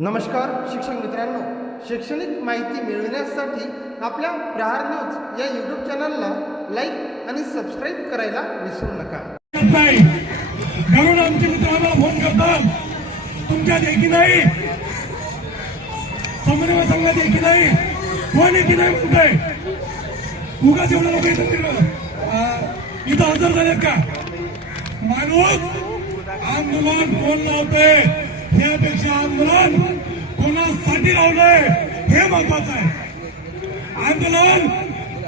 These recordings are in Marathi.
नमस्कार शिक्षक मित्रांनो. शैक्षणिक माहिती मिळविण्यासाठी आपल्या प्रहार न्यूज या यूट्यूब चॅनलला लाईक आणि सबस्क्राईब करायला विसरू नका. म्हणून आमचे मित्र आम्हाला फोन करतात. तुमच्या देखी नाही? समन्वय संघात देखी नाही? कोण येते नाही कुठे? उगाच एवढं लोक इथं इथं हजर झालेत का? माणूस आंदोलन कोण लावते त्यापेक्षा आंदोलन कोणासाठी लावलंय हे महत्वाचं आहे. आंदोलन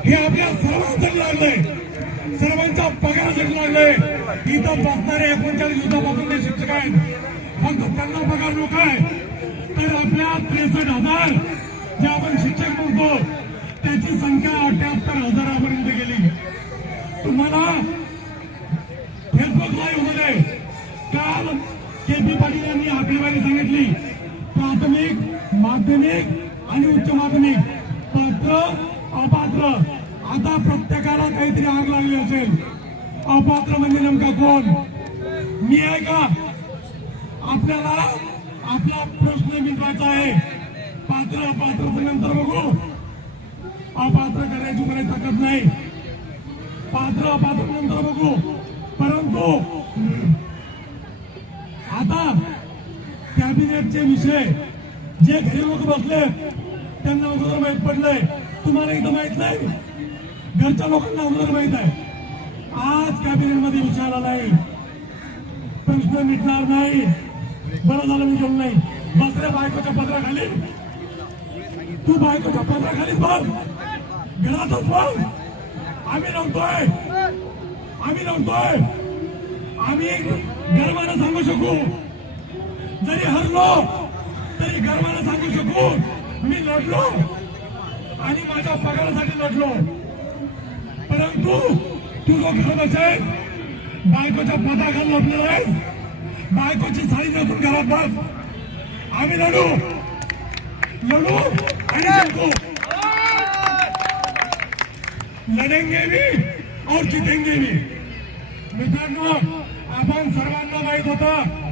हे आपल्या सर्वांसाठी लागलंय. सर्वांचा पगारासाठी लागलंय. इथं बसणारे एकोणचाळीस दिवसापासून ते शिक्षक आहेत. फक्त त्यांना पगार नको आहे. तर आपल्या त्रेसष्ट हजार जे आपण शिक्षक म्हणतो त्याची संख्या अठ्याहत्तर हजारापर्यंत गेली. तुम्हाला के पी पाटील यांनी आकडेवारी सांगितली. प्राथमिक माध्यमिक आणि उच्च माध्यमिक. पात्र अपात्र. आता प्रत्येकाला काहीतरी आग लागली असेल. अपात्र म्हणजे नेमका कोण? मी आहे का? आपल्याला आपला प्रश्न मिटवायचा आहे. पात्र अपात्र नंतर बघू. अपात्र करायची मला ताकद नाही. पात्र अपात्र नंतर बघू. परंतु आता कॅबिनेटचे विषय जे घरी लोक बसले त्यांना अगोदर माहीत पडलंय. तुम्हाला इथं माहीत नाही? घरच्या लोकांना अगोदर माहीत आहे. आज कॅबिनेटमध्ये विचार आलाय. प्रश्न मिटणार नाही. बरं झालं मी गेलो नाही. बसले बायकोच्या पत्राखाली तू बायकोच्या पत्राखालीच बस. घरातच बस. आम्ही नव्हतोय. आम्ही नव्हतोय. आम्ही गर्वानं सांगू शकू. जरी हरलो तरी गर्वाला सांगू शकू मी लढलो आणि माझ्या पगारासाठी लढलो. परंतु तू जो घर बसेल बायकोच्या पदाखाली लढणार आहेस. बायकोची साडी नसून घरात बस. आम्ही लढू. लढू आणि जिंकू. लढेंगे भी और जितेंगे भी मित्रांनो आपण सर्वांना माहीत होतं